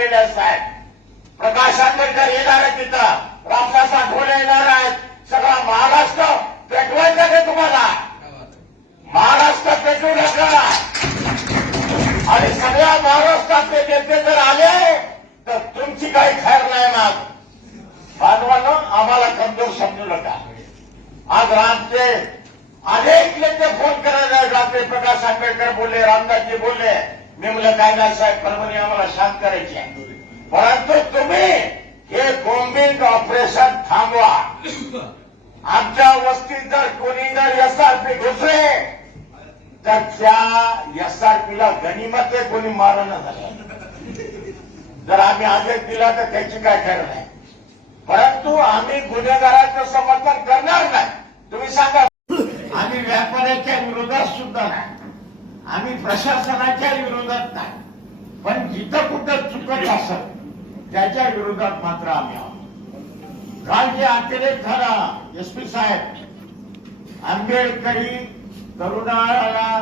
झालेले असतात प्रकाश आंबेडकर येणार आहेत तिथं. रामदास आठवले येणार आहेत. सगळा महाराष्ट्र पेटवायचा का तुम्हाला. महाराष्ट्र पेटवू नका. आणि सगळ्या महाराष्ट्रातले नेते जर आले तर तुमची काही खैर नाही मग. बांधवांना आम्हाला कमजोर समजू नका. आज रामचे अनेक नेते फोन करायला रात्री प्रकाश आंबेडकर बोलले रामदासजी बोलले मी म्हटलं काय नाही साहेब परभणी आम्हाला शांत करायची आहे. परंतु तुम्ही हे कोम्बिंग ऑपरेशन थांबवा. आमच्या वस्तीत जर कोणी जर एसआरपी घुसले तर त्या एसआरपीला गनिमत कोणी मारण झालं जर आम्ही आदेश दिला तर त्याची काय खरं नाही. परंतु आम्ही गुन्हेगाराचं समर्थन करणार नाही. तुम्ही सांगा. आम्ही व्यापाऱ्याच्या विरोधात सुद्धा नाही. आम्ही प्रशासनाच्या विरोधात नाही. पण जिथं कुठं चुकत असत त्याच्या विरोधात मात्र आम्ही आहोत. काल जे अतिरेक झाला एस पी साहेब. आंबेडकरी तरुणाला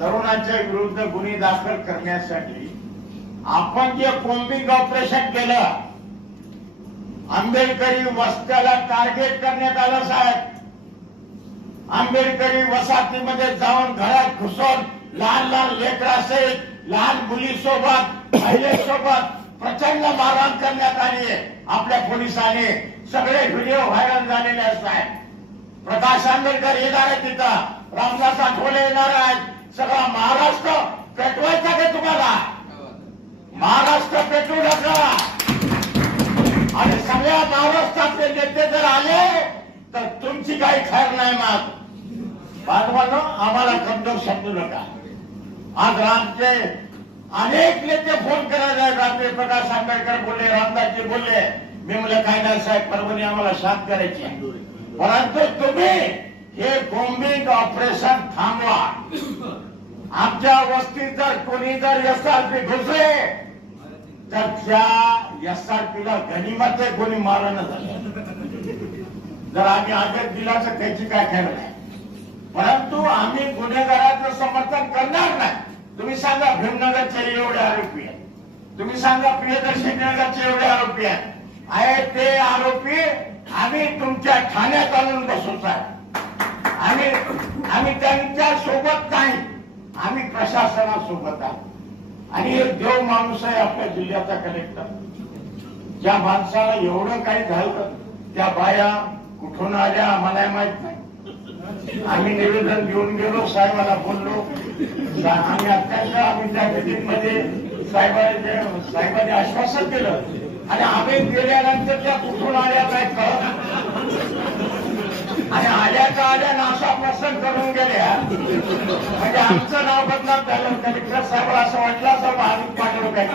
तरुणाच्या विरुद्ध गुन्हे दाखल करण्यासाठी आपण जे कोम्बिंग ऑपरेशन केलं आंबेडकरी वस्त्याला टार्गेट करण्यात आलं साहेब. आंबेडकरी वसाहतीमध्ये जाऊन घरात घुसून लहान लहान लेकरासहित लहान मुलीसोबत महिलेसोबत प्रचंड मारहाण करण्यात आली आहे आपल्या पोलिसांनी. सगळे व्हिडिओ व्हायरल झालेले असतात प्रकाश आंबेडकर येणार आहे तिथं. रामदास आठवले येणार आहेत. सगळा महाराष्ट्र पेटवायचा का तुम्हाला? महाराष्ट्र पेटवू नका. आणि सगळ्या महाराष्ट्रातले नेते जर आले तर तुमची काही खैर नाही मग बांधवांनो आम्हाला कमजोर समजू नका. आज रामचे अनेक नेते फोन करायला रात्री प्रकाश आंबेडकर बोलले रामदासजी बोलले मी म्हणलं काय नाही साहेब परभणी आम्हाला शांत करायची परंतु तुम्ही हे बॉम्बिंग ऑपरेशन थांबवा. आमच्या वस्तीत जर कोणी जर एस आर पी घुसले तर त्या एस आर एसआरपीला गनिमत कोणी मारणं झालं जर आम्ही आदेश दिला तर त्याची काय खरं नाही. परंतु आम्ही गुन्हेगाराचं समर्थन करणार नाही. तुम्ही सांगा भीमनगरचे एवढे आरोपी आहेत. तुम्ही सांगा प्रियदर्शी नगरचे एवढे आरोपी आहेत. आहे ते आरोपी आम्ही तुमच्या ठाण्यात आणून बसू साहेब. आम्ही आम्ही त्यांच्यासोबत नाही. आम्ही प्रशासनासोबत आहोत. आणि एक देव माणूस आहे आपल्या जिल्ह्याचा कलेक्टर ज्या माणसाला एवढं काही झालं त्या बाया कुठून आल्या आम्हाला माहीत नाही. आम्ही निवेदन घेऊन गेलो साहेबाला बोललो. आम्ही अत्यंत आम्ही त्या मीटिंगमध्ये साहेबांनी साहेबांनी आश्वासन केलं आणि आम्ही गेल्यानंतर त्या कुठून आल्या काय कळत आणि आल्या का आल्या नाशा प्रसन्न करून गेल्या म्हणजे आमचं नाव बदनाम झालं कलेक्टर साहेब असं वाटलं असं आम्ही पाठवलं काय?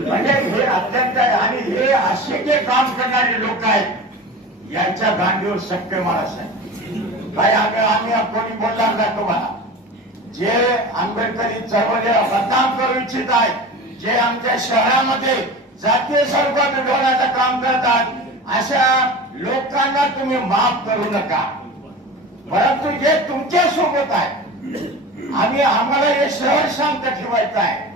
म्हणजे हे अत्यंत आणि हे असे जे काम करणारे लोक आहेत यांच्या गांडीवर शक्य माणस आहे काय आम्ही आम्ही कोणी बोलणार नाही तुम्हाला. जे आंबेडकरी चळवळीला बदनाम करू इच्छित आहेत जे आमच्या शहरामध्ये जातीय स्वरूपात मिळवण्याचं काम करतात अशा लोकांना तुम्ही माफ करू नका. परंतु जे तुमच्यासोबत आहे आम्ही आम्हाला हे शहर शांत ठेवायचं आहे.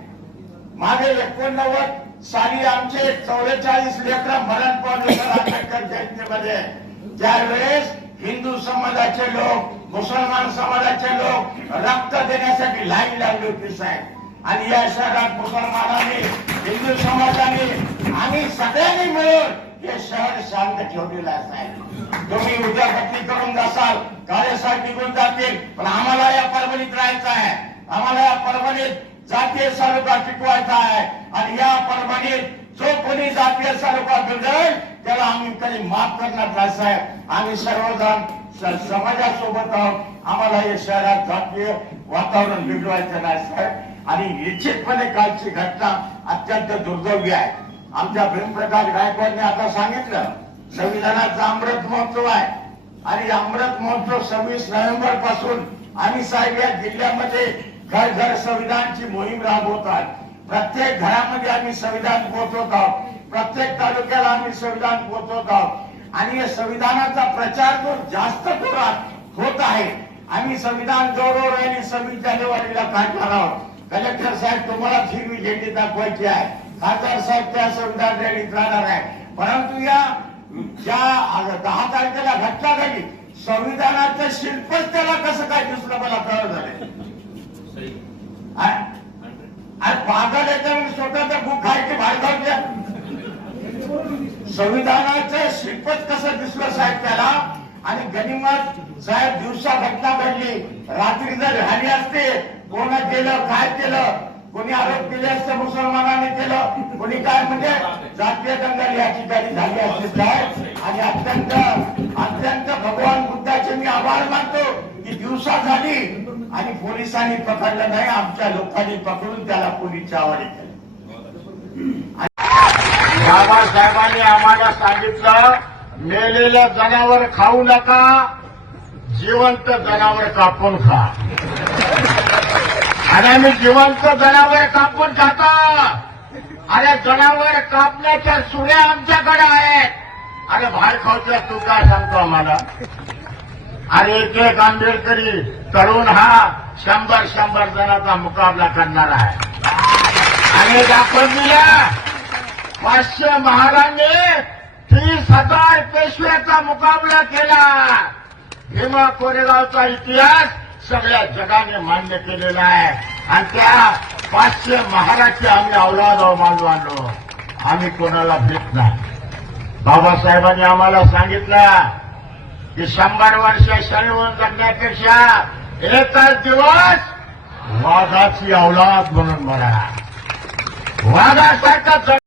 मागे एकोणनव्वद साली आमचे चौवेचाळीस लेकर मरण पावले आंबेडकर जयंतीमध्ये. त्यावेळेस हिंदू समाजाचे लोक मुसलमान समाजाचे लोक रक्त देण्यासाठी लाईन लागली होती साहेब. आणि या शहरात मुसलमानांनी हिंदू समाजाने आम्ही सगळ्यांनी मिळून हे शहर शांत ठेवलेलं आहे साहेब. तुम्ही उद्या बदली करून जासाल कार्यसाहेब निघून जातील पण आम्हाला या परभणीत राहायचं आहे. आम्हाला या परभणीत जातीय तालुका टिकवायचा आहे. आणि या परभणीत जो कोणी जातीय तालुका बिघडेल त्याला आम्ही कधी माफ करणार नाही साहेब. आम्ही सर्वजण समाजासोबत आहोत. आम्हाला या शहरात जातीय वातावरण बिघडवायचं नाही साहेब. आणि निश्चितपणे कालची घटना अत्यंत दुर्दैवी आहे. आमच्या भीमप्रकाश गायकवाडने आता सांगितलं संविधानाचा अमृत महोत्सव आहे. आणि अमृत महोत्सव सव्वीस नोव्हेंबरपासून आम्ही साहेब या जिल्ह्यामध्ये घर घर संविधानची मोहीम राबवत आहे प्रत्येक घरामध्ये आम्ही संविधान पोहोचवत आहोत. प्रत्येक तालुक्याला आम्ही संविधान पोहोचवत आहोत. आणि या संविधानाचा प्रचार जो जास्त जोरात होत आहे आम्ही संविधान जोडो आणि सव्वीस जानेवारीला काढणार आहोत. कलेक्टर साहेब तुम्हाला हिरवी झेंडी दाखवायची आहे. खासदार साहेब त्या संविधान रॅलीत राहणार आहे. परंतु या ज्या दहा तारखेला घटना घडली संविधानाचं शिल्पच त्याला कसं काय दिसलं मला कळ झालं आणि पागल याच्यावर स्वतःचा बुक खायचे बाहेर संविधानाचं शिल्पच कसं दिसलं साहेब त्याला? आणि गनिमत साहेब दिवसा घटना घडली. रात्री जर झाली असते कोणा केलं काय केलं? कोणी आरोप केले असते मुसलमानाने केलं? कोणी काय म्हणजे जातीय दंगल या ठिकाणी झाली असते साहेब. आणि अत्यंत अत्यंत भगवान बुद्धाचे मी आभार मानतो. दिवसा झाली आणि पोलिसांनी पकडलं नाही आमच्या लोकांनी पकडून त्याला पोलीसच्या हवाली केलं. बाबासाहेबांनी आम्हाला सांगितलं मेलेलं जनावर खाऊ नका जिवंत जनावर कापून खा. आणि आम्ही जिवंत जनावर कापून खाता. अरे जनावर कापण्याच्या सुऱ्या आमच्याकडे आहेत. अरे भार खाऊच्या तू काय सांगतो आम्हाला. अरे एक एक आंबेडकरी तरुण हा शंभर शंभर जणांचा मुकाबला करणार आहे. आणि दाखवून दिला. पाचशे महारांनी तीस हजार पेशव्याचा मुकाबला केला. भीमा कोरेगावचा इतिहास सगळ्या जगाने मान्य केलेला आहे. आणि त्या पाचशे महाराजचे आम्ही अवलाद मानलो आणलो आम्ही कोणाला भेट नाही बाबासाहेबांनी आम्हाला सांगितलं की शंभर वर्ष शरीर जगण्यापेक्षा एकच दिवस वाघाची औलाद म्हणून म्हणा. वाघासारखा